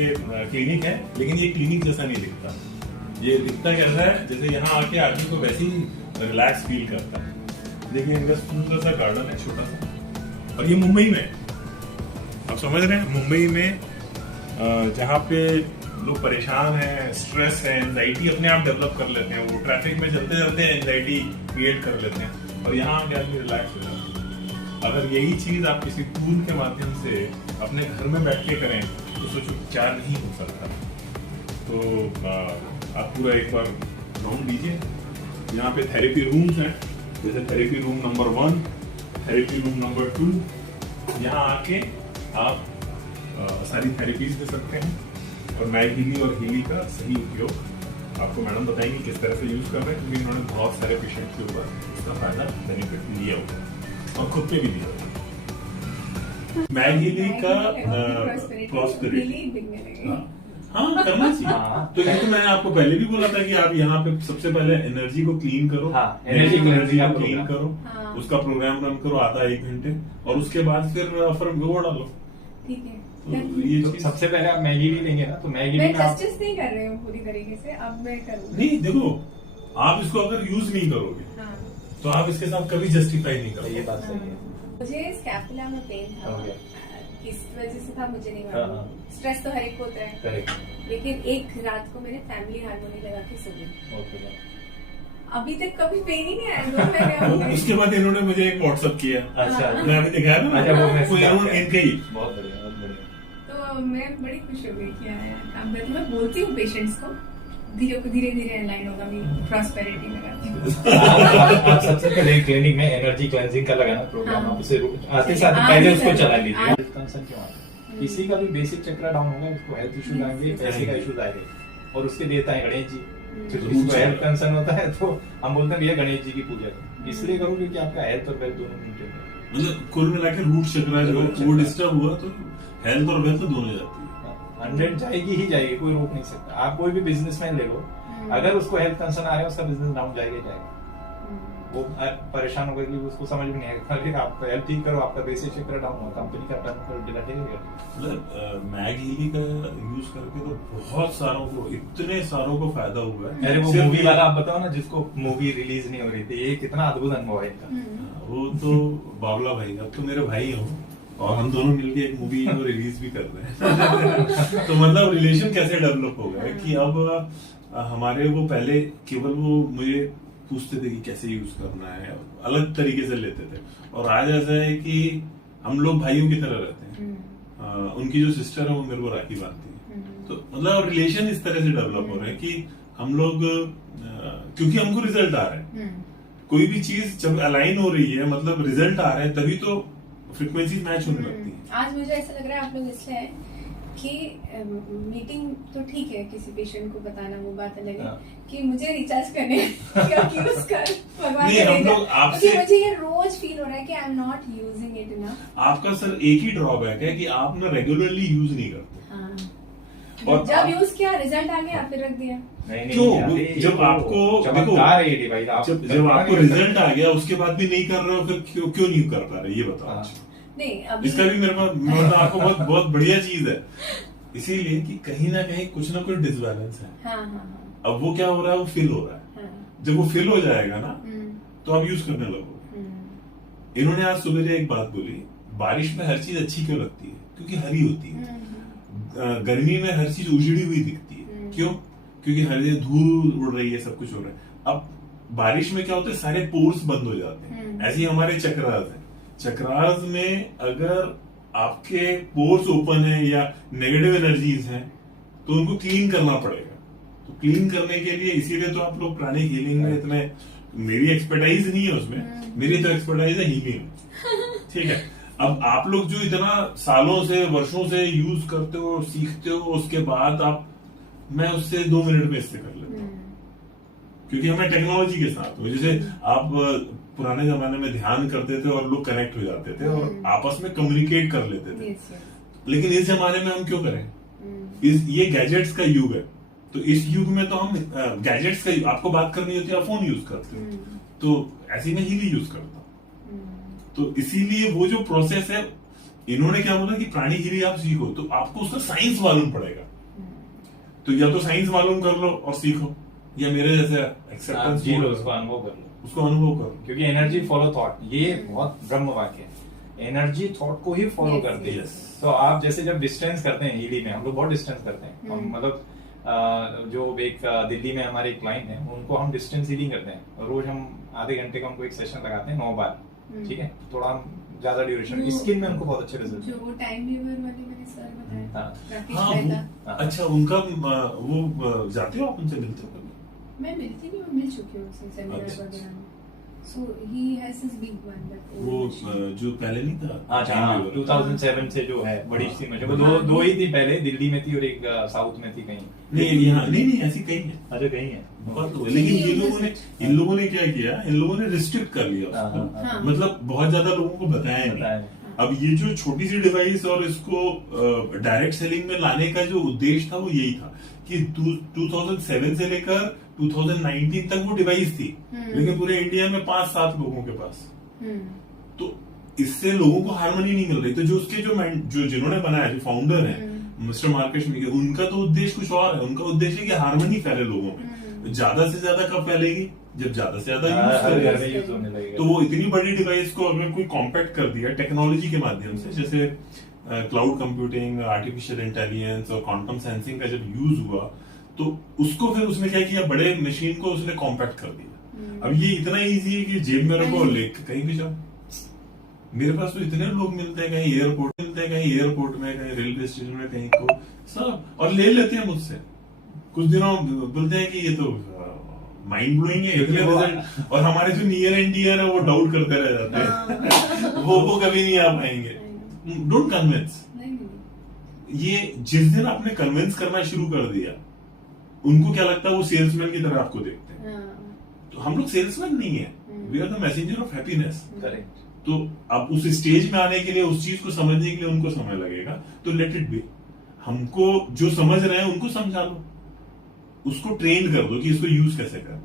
ये क्लिनिक है, लेकिन ये क्लिनिक जैसा नहीं दिखता। ये दिखता कैसा है, जैसे यहाँ आके आदमी को वैसे ही रिलैक्स फील करता है। देखिए इनका सुंदर सा गार्डन है, छोटा सा, और ये मुंबई में है। आप समझ रहे हैं, मुंबई में जहाँ पे लोग परेशान हैं, स्ट्रेस है, एंजाइटी अपने आप डेवलप कर लेते हैं, वो ट्रैफिक में चलते चलते एंजाइटी क्रिएट कर लेते हैं, और यहाँ आके आदमी रिलैक्स हो जाते हैं। अगर यही चीज आप किसी टूल के माध्यम से अपने घर में बैठ के करें तो सोचो क्या नहीं हो सकता। तो आप पूरा एक बार राउंड लीजिए। यहाँ पे थेरेपी रूम्स हैं, जैसे therapy room number 1, therapy room number 2। यहाँ आके आप सारी थेरेपीज दे सकते हैं, और मैग हीली और हीली का सही उपयोग आपको मैडम बताएंगे किस तरह से यूज कर रहे हैं, क्योंकि उन्होंने बहुत सारे पेशेंट के ऊपर इसका फायदा बेनिफिट लिया हुआ और खुद पे भी लिया हुआ। मैग हीली का प्रॉस्पेरिटी, हाँ करना चाहिए। तो ये तो मैंने आपको पहले भी बोला था कि आप यहाँ पे सबसे पहले एनर्जी को क्लीन करो, एनर्जी को क्लीन करो, उसका प्रोग्राम रन करो आधा 1 घंटे, और उसके बाद फिर वो डालो। ठीक है, तो ये तो सबसे पहले आप मैगी भी लेंगे ना, तो मैगी मैं भी आप जस्टिस नहीं कर रही हूँ पूरी तरीके से, अब मैं करूँगी। नहीं, देखो आप इसको अगर यूज नहीं करोगे हाँ। तो आप इसके साथ कभी जस्टिफाई नहीं करोगे। ये बात सही है। मुझे स्कैपुला में पेन था, किस वजह से था मुझे नहीं मालूम। स्ट्रेस तो हर एक को होता है, करेक्ट। लेकिन एक रात को मैंने फैमिली हार्मोनी लगा के सो गई। ओके। अभी तक कभी पेन ही नहीं आया, 2 महीने हो गए। उसके बाद इन्होंने मुझे एक व्हाट्सएप किया, अच्छा, मैं अभी दिखाया ना, अच्छा, वो मैसेज इन्होंने इनका ही। बहुत बढ़िया, बहुत बढ़िया। तो मैं बड़ी खुश हो गई कि काम करती। मैं बोलती हूँ पेशेंट्स को धीरे धीरे अलाइन होगा, मेरी प्रॉस्पेरिटी में करती हूँ। आप सबसे पहले क्लिनिक में एनर्जी क्लेंजिंग का लगाना प्रोग्राम, आप उसे आते साथ पहले उसको चला लीजिए। कंसर्न क्यों आता है? किसी का भी बेसिक चक्र डाउन होगा, उसको हेल्थ इश्यूज आएंगे, पैसे का इश्यूज आएंगे, और उसके देता है गणेश जी। जिसको हेल्थ कंसर्न होता है तो हम बोलते हैं भैया गणेश जी की पूजा करो। इसलिए करोगे कि आपका हेल्थ और वेल्थ दोनों मेंटेन है। मतलब कुल मिला के रूट चक्र जो वो डिस्टर्ब हुआ तो हेल्थ और वेल्थ दोनों जाती है। 100 जाएगी ही जाएगी, कोई रोक नहीं सकता। आप कोई भी बिजनेसमैन ले लो, अगर उसको हेल्थ कंसर्न आ रहा है, उसका बिजनेस डाउन जाएगा ही जाएगा। वो परेशान होकर के उसको समझ में नहीं आएगा। फिर आप हेल्थ ठीक करो, आपका बेसिक चक्र डाउन हुआ, कंपनी का टर्नओवर गिरेगा। मतलब मैग हीली का यूज करके तो बहुत सारों को, इतने सारों को फायदा हुआ है। अरे वो मूवी वाला आप बताओ ना, जिसको मूवी रिलीज नहीं हो रही थी, ये कितना अद्भुत अनुभव है इनका। वो तो बावला भाई, अब तो मेरे भाई हो, और हम दोनों मिलके एक मूवी को रिलीज भी कर रहे हैं। तो मतलब रिलेशन कैसे डेवलप हो गया कि अब हमारे वो पहले केवल वो मुझे पूछते थे कि कैसे यूज करना है, अलग तरीके से लेते थे, और आज ऐसा है कि हम लोग भाइयों की तरह रहते हैं। उनकी जो सिस्टर है वो मेरे को राखी बांधती है, तो मतलब रिलेशन इस तरह से डेवलप हो रहे हैं कि हम लोग क्योंकि हमको रिजल्ट आ रहे हैं। कोई भी चीज जब अलाइन हो रही है, मतलब रिजल्ट आ रहे हैं, तभी तो फ्रीक्वेंसी मैच होने लगती है। आज मुझे ऐसा लग रहा है आप लोग इसलिए है कि मीटिंग तो ठीक है, किसी पेशेंट को बताना वो बात अलग है, कि मुझे रिचार्ज करने यूज कर भगवान क्योंकि मुझे ये रोज फील हो रहा है कि I am not using it enough. आपका सर एक ही ड्रॉबैक है कि आप ना रेगुलरली यूज नहीं करते। और जब यूज किया रिजल्ट आ गया फिर रख दिया। क्यों? जब आपको देखो, जब आपको रिजल्ट आ गया उसके बाद भी नहीं कर रहे हो, फिर क्यों नहीं कर पा रहे, ये बताओ। नहीं, अभी इसका भी मेरे पास आपको बहुत बढ़िया चीज है, इसीलिए कि कहीं ना कहीं कुछ ना कुछ डिसबैलेंस है। हाँ। अब वो क्या हो रहा है, वो फिल हो रहा है। जब वो फिल हो जाएगा ना, तो आप यूज करने लगोगे। इन्होंने आज सुबह एक बात बोली, बारिश में हर चीज अच्छी क्यों लगती है? क्योंकि हरी होती है। गर्मी में हर चीज उजड़ी हुई दिखती है, क्यों? क्योंकि हर जगह धूल उड़ रही है, सब कुछ हो रहा है। अब बारिश में क्या होता है, सारे पोर्स बंद हो जाते हैं। ऐसे ही हमारे चक्रास है, चक्रास में अगर आपके पोर्स ओपन है या नेगेटिव एनर्जीज हैं, तो उनको क्लीन करना पड़ेगा। तो क्लीन करने के लिए, इसीलिए तो आप लोग प्राणिक हीलिंग में इतने, मेरी एक्सपर्टाइज नहीं है उसमें, मेरी तो एक्सपर्टाइज है हीलिंग। ठीक है, अब आप लोग जो इतना सालों से, वर्षों से यूज करते हो, सीखते हो, उसके बाद आप, मैं उससे 2 मिनट में इससे कर लेता हूँ, क्योंकि हमें टेक्नोलॉजी के साथ, जैसे आप पुराने जमाने में ध्यान करते थे और लोग कनेक्ट हो जाते थे और आपस में कम्युनिकेट कर लेते थे। लेकिन इस जमाने में हम क्यों करें? ये गैजेट्स का युग है, तो इस युग में तो हम गैजेट्स का, आपको बात करनी होती है, आप फोन यूज करते हो, तो ऐसे में हीली यूज करता हूं। तो इसीलिए वो जो प्रोसेस है, इन्होंने क्या बोला कि प्राणी हीली आप सीखो, तो आपको उसका साइंस मालूम पड़ेगा। तो या तो साइंस मालूम कर लो और सीखो, या मेरे जैसे एक्सेप्टेंस जी लो, उसको अनुभव कर लो, उसको अनुभव करो। क्योंकि एनर्जी फॉलो थॉट, ये बहुत ब्रह्म वाक्य है, एनर्जी थॉट को ही फॉलो Yes, करती है। yes. तो आप जैसे जब डिस्टेंस करते हैं हीली में, हम लोग बहुत डिस्टेंस करते हैं, हम मतलब जो एक दिल्ली में हमारे क्लाइंट हैं उनको हम डिस्टेंस हीलिंग करते हैं, रोज हम आधे घंटे का हमको एक सेशन लगाते हैं 9 बार, ठीक है, थोड़ा हम ज्यादा ड्यूरेशन, स्किन में हमको बहुत अच्छे रिजल्ट जो वो टाइम लीवर वाले मैंने सर बताया, राकेश हाँ मेहता। अच्छा, उनका वो जाते हो आप, उनसे मिलते हो कभी? मैं मिलती नहीं हूँ, मिल चुकी हूँ उनसे सेमिनार अच्छा। वगैरह में। So he has his big one that वो जो पहले नहीं था, अच्छा हाँ, 2007 से जो है बड़ी सी मशीन, वो दो ही थी पहले, दिल्ली में थी और एक साउथ में थी कहीं। नहीं यहाँ नहीं ऐसी कहीं है, अच्छा कहीं है बहुत तो है। लेकिन इन लोगों ने क्या किया, इन लोगों ने रिस्ट्रिक्ट कर लिया उसको, हाँ। मतलब बहुत ज्यादा लोगों को बताया नहीं। अब ये जो छोटी सी डिवाइस और इसको डायरेक्ट सेलिंग में लाने का जो उद्देश्य था वो यही था कि 2007 से लेकर 2019 तक वो डिवाइस थी, लेकिन पूरे इंडिया में 5-7 लोगों के पास, तो इससे लोगों को हार्मनी नहीं मिल रही। तो जो उसके जो जिन्होंने बनाया, जो फाउंडर है मिस्टर मार्केश मिगे, उनका तो उद्देश्य कुछ और है। उनका उद्देश्य है कि हार्मनी फैले लोगों में। ज्यादा से ज्यादा कब फैलेगी, जब ज्यादा से ज्यादा यूज करेगा। तो वो इतनी बड़ी डिवाइस को अगर कोई कॉम्पैक्ट कर दिया टेक्नोलॉजी के माध्यम से, जैसे क्लाउड कंप्यूटिंग, आर्टिफिशियल इंटेलिजेंस और क्वांटम सेंसिंग का जब यूज हुआ, तो उसको फिर उसने क्या किया, बड़े मशीन को उसने कॉम्पैक्ट कर दिया। अब ये इतना इजी है कि जेब में रखो, लेके कहीं भी जाओ। मेरे पास तो इतने लोग मिलते हैं, कहीं एयरपोर्ट में, कहीं रेलवे स्टेशन में, कहीं को सब, और ले लेते हैं मुझसे। कुछ दिनों बोलते हैं कि ये तो माइंड ब्लोइंग है इतने रिजल्ट, और हमारे जो नियर एंड डियर है वो डाउट करते रह जाते हैं। वो कभी नहीं आ पाएंगे। Don't convince. ये जिस दिन आपने कन्विंस करना शुरू कर दिया, उनको क्या लगता है, वो सेल्समैन की तरह आपको देखते हैं। तो हम लोग सेल्समैन नहीं है, we are the messenger of happiness. Correct. तो अब उस स्टेज में आने के लिए, उस चीज को समझने के लिए उनको समय लगेगा, तो लेट इट बी। हमको जो समझ रहे हैं उनको समझा लो, उसको ट्रेन कर दो कि इसको यूज कैसे करना है।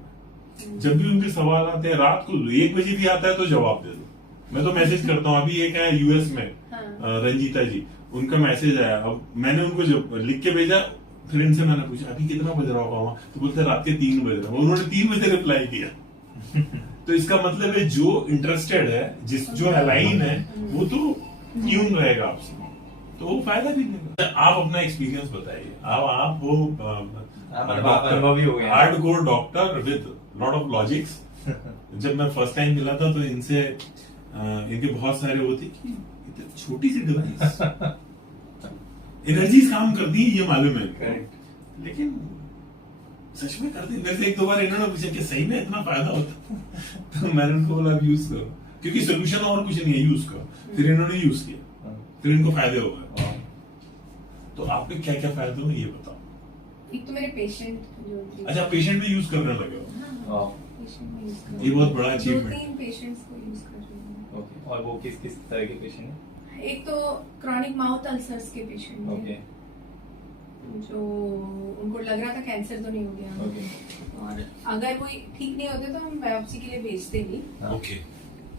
जब भी उनके सवाल आते हैं, रात को 1 बजे भी आता है तो जवाब दे दो। मैं तो मैसेज करता हूँ। अभी एक है यूएस में, रंजीता जी, उनका मैसेज आया। अब मैंने उनको जब लिख के भेजा, फिर इनसे मैंने पूछा अभी कितना बज रहा होगा वहां, तो बोलते रात के 3 बज रहा। उन्होंने 3 बजे रिप्लाई किया। तो इसका मतलब है जो इंटरेस्टेड है, जो अलाइन है, वो तो ट्यून रहेगा आपसे, तो वो फायदा भी देगा। आप अपना एक्सपीरियंस बताइए। आप वो hardcore doctor with lot of logics. जब मैं फर्स्ट टाइम मिला था तो इनसे इनके बहुत सारे वो थे कि इतनी छोटी सी डिवाइस एनर्जीज काम करती है, ये मालूम है, लेकिन सच में करती। मेरे से 1-2 बार इन्होंने पूछा कि सही में इतना फायदा होता, तो मैंने उनको बोला यूज करो, क्योंकि सोल्यूशन और कुछ नहीं है, यूज करो। फिर इन्होंने यूज किया, फिर इनको फायदे हो गए। तो आपके क्या क्या फायदे हुए ये बताओ। एक तो मेरे पेशेंट जो, अच्छा पेशेंट भी यूज करने लगे हो, ये बहुत बड़ा अचीवमेंट। 2-3 पेशेंट्स को यूज कर रही हूँ। ओके, और वो किस किस तरह के पेशेंट हैं? एक तो क्रॉनिक माउथ अल्सर्स के पेशेंट हैं, जो उनको लग रहा था कैंसर तो नहीं हो गया, और अगर कोई ठीक नहीं होते तो हम बायोप्सी के लिए भेजते भी। ओके।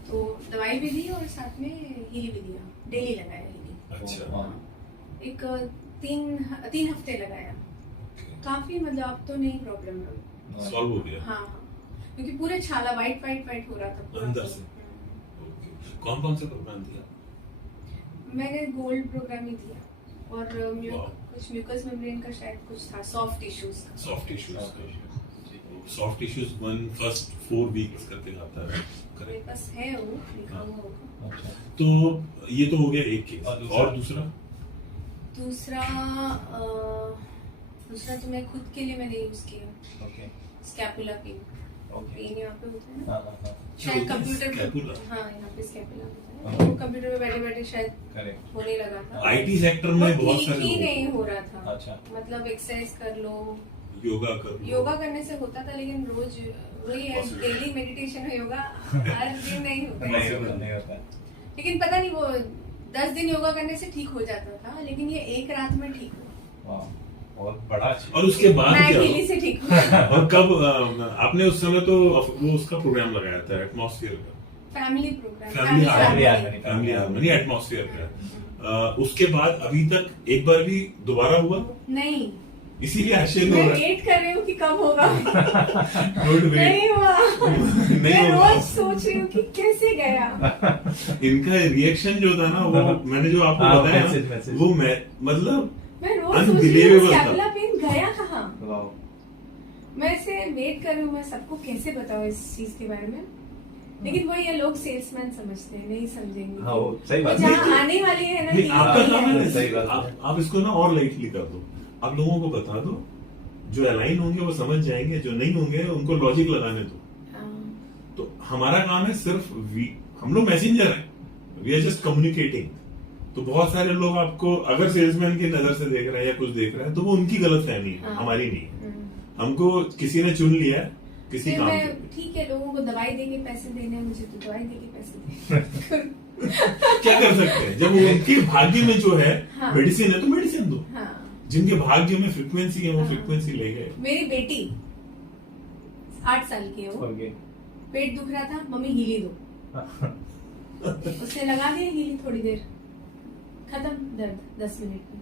तो दवाई भी दी और साथ में हीली भी दिया, डेली लगाया हीली। अच्छा। एक 3 हफ्ते लगाया, काफी मतलब अब तो नहीं प्रॉब्लम है, सॉल्व हो गया। हाँ, क्योंकि पूरे छाला वाइट हो रहा था अंदर से। कौन कौन से प्रोग्राम दिया? मैंने गोल्ड प्रोग्राम ही दिया, और कुछ म्यूकस मेम्ब्रेन का शायद कुछ था, सॉफ्ट टिश्यूज फर्स्ट 4 वीक्स करके आता है। मेरे पास है वो लिखा हुआ होगा। तो ये तो हो गया एक केस, और दूसरा तो मैं खुद के लिए मैंने यूज किया। स्कैपुला पेन यहाँ पे होता है ना, शायद कंप्यूटर पे, हाँ यहाँ पे स्कैपुला होता है, तो कंप्यूटर पे बैठे बैठे शायद होने लगा था। आईटी सेक्टर में बहुत सारे ही नहीं हो रहा था। अच्छा। मतलब एक्सरसाइज कर लो, योगा करने से होता था, लेकिन रोज वही है, डेली मेडिटेशन और योगा हर दिन नहीं होता। लेकिन पता नहीं, वो 10 दिन योगा करने से ठीक हो जाता था, लेकिन ये एक रात में ठीक हुआ। और बड़ा, और उसके बाद क्या से ठीक हुआ। और कब आपने उस समय तो वो उसका प्रोग्राम लगाया था एटमॉस्फेयर का, family programme, family harmony atmosphere का। उसके बाद अभी तक एक बार भी दोबारा हुआ नहीं, इसीलिए आश्चर्य हो मैं रहा है। वेट कर रही हूँ कि कब होगा। Don't wait। नहीं हुआ। नहीं मैं होगा। रोज सोच रही हूँ कि कैसे गया। इनका रिएक्शन जो था ना वो मैंने जो आपको हाँ, बताया मैसेज। वो मैं मतलब मैं रोज सोच रही हूँ अनबिलीवेबल था। कैपला पेन गया कहाँ। वाओ। मैं इसे वेट कर रही हूँ, मैं सबको कैसे बताऊँ इस चीज के बारे में। लेकिन वही है, लोग सेल्समैन समझते हैं, नहीं समझेंगे। हाँ, वो सही बात वो है। जहाँ आने वाली है ना, नहीं, कि आपका वही काम है। है ना, सही बात है। आप इसको ना और लाइटली कर दो। आप लोगों को बता दो, जो अलाइन होंगे वो समझ जाएंगे, जो नहीं होंगे उनको लॉजिक लगाने दो। हाँ। तो हमारा काम है सिर्फ हम लोग मैसेंजर हैं, वी आर जस्ट कम्युनिकेटिंग। तो बहुत सारे लोग आपको अगर सेल्समैन की नजर से देख रहे हैं या कुछ देख रहे हैं तो वो उनकी गलत फहमी है, हाँ। हमारी नहीं है। हमको किसी ने चुन लिया है किसी फिर काम मैं के लिए। ठीक है, लोगों को दवाई देके पैसे देने हैं, मुझे तो दवाई देके पैसे दे। क्या कर सकते हैं, जब उनके भाग्य में जो है हाँ। मेडिसिन है तो मेडिसिन दो। हाँ। जिनके भाग्य में फ्रीक्वेंसी है वो हाँ। फ्रीक्वेंसी ले गए। मेरी बेटी 8 साल की है वो, ओके। पेट दुख रहा था, मम्मी हीली दो। उसने लगा दिया हीली, थोड़ी देर खत्म दर्द 10 मिनट में।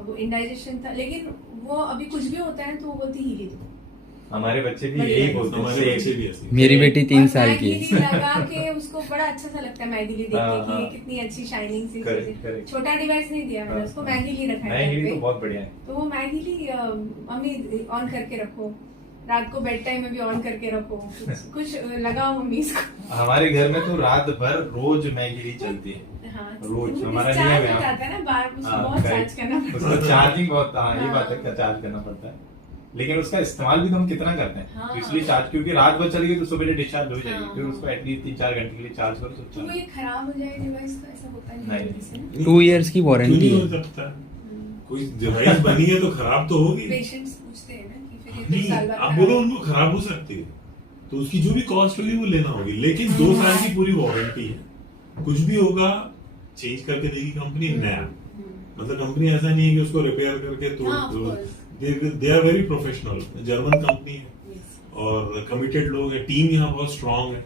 अब वो इंडाइजेशन था, लेकिन वो अभी कुछ भी होता है तो वो बोलती हीली दो। हमारे बच्चे भी बढ़िया। यही बोलते हैं। हमारे बच्चे भी ऐसे। मेरी बेटी 3 और साल की मैगी है। लगा के उसको बड़ा अच्छा सा लगता है, मैगी देख हाँ, के कि हाँ। ये कितनी अच्छी शाइनिंग सी Correct, चीज़ है। correct। छोटा डिवाइस नहीं दिया मैंने उसको, मैगी ली रखा है मैगी घर तो पे। बहुत बढ़िया है। तो वो मैगी ली, मम्मी ऑन करके रखो, रात को बेड टाइम में भी ऑन करके रखो, कुछ लगाओ मम्मी इसको। हमारे घर में तो रात भर रोज मैगी ही चलती है। हाँ, रोज वो हमारा डिस्चार्ज नियम है। हो जाता है ना बाहर, उसको हाँ, बहुत correct। चार्ज करना पड़ता उसका है। चार्जिंग बहुत, हाँ ये हाँ। बात है कि चार्ज करना पड़ता है, लेकिन उसका इस्तेमाल भी तो हम कितना करते हैं। हाँ। इसलिए चार्ज, क्योंकि रात भर चलेगी तो सुबह डिस्चार्ज हो जाएगी, हाँ। फिर उसको एटलीस्ट 3-4 घंटे के लिए चार्ज करो तो तो वो ये खराब हो जाए डिवाइस, तो ऐसा होता नहीं नहीं। जल्दी से ना। 2 years की क्यों वारंटी नहीं है। हो सकता? कोई डिवाइस बनी है तो खराब तो होगी। पेशेंट्स पूछते हैं ना कि फिर ये नहीं, 2 साल बाद आप खराब बोलो उनको खराब हो सकती है तो उसकी जो भी कॉस्ट होगी वो लेना होगी, लेकिन 2 साल की पूरी वारंटी है। कुछ भी होगा चेंज करके देगी कंपनी नया। मतलब कंपनी ऐसा नहीं है कि उसको रिपेयर करके तोड़ हाँ, of दो। course। They are very professional, German company है Yes। और कमिटेड लोग हैं, टीम यहाँ बहुत स्ट्रांग है।